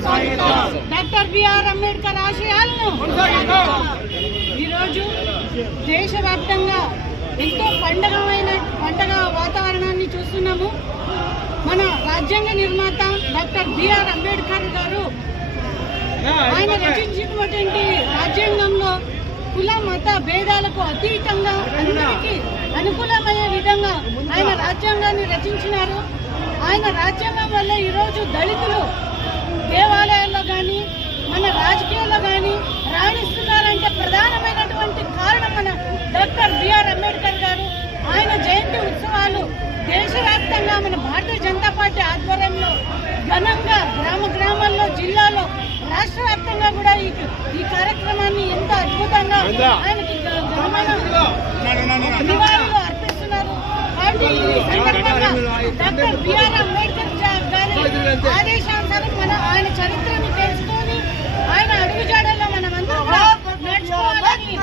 Doctor BR Ambedkar ఆశయాలను ఈరోజు దేశవ్యాప్తంగా ఎంతో పండగమైన పండగ వాతావరణాన్ని చూస్తున్నాము. మన రాజ్యాంగ నిర్మాత డాక్టర్ బిఆర్ అంబేద్కర్ గారు ఆయన రచించినటువంటి రాజ్యాంగంలో కుల మత భేదాలకు అతీతంగా అందరికీ అనుకూలమయ్యే విధంగా ఆయన రాజ్యాంగాన్ని రచించినారు. ఆయన రాజ్యాంగం వల్ల ఈరోజు దళితులు వ్యాప్తంగా కూడా ఈ కార్యక్రమాన్ని ఎంతో అద్భుతంగా ఆయనకి ఘ- ఘనమైన నివాళులు అర్పిస్తున్నారు. కాబట్టి ఈ సందర్భంగా డాక్టర్ బిఆర్ అంబేద్కర్ జా- గారి ఆదేశానుసారం మన ఆయన చరిత్రను తెలుసుకొని ఆయన అడుగుజాడల్లో మనం అందరం నడుచుకోవాలని.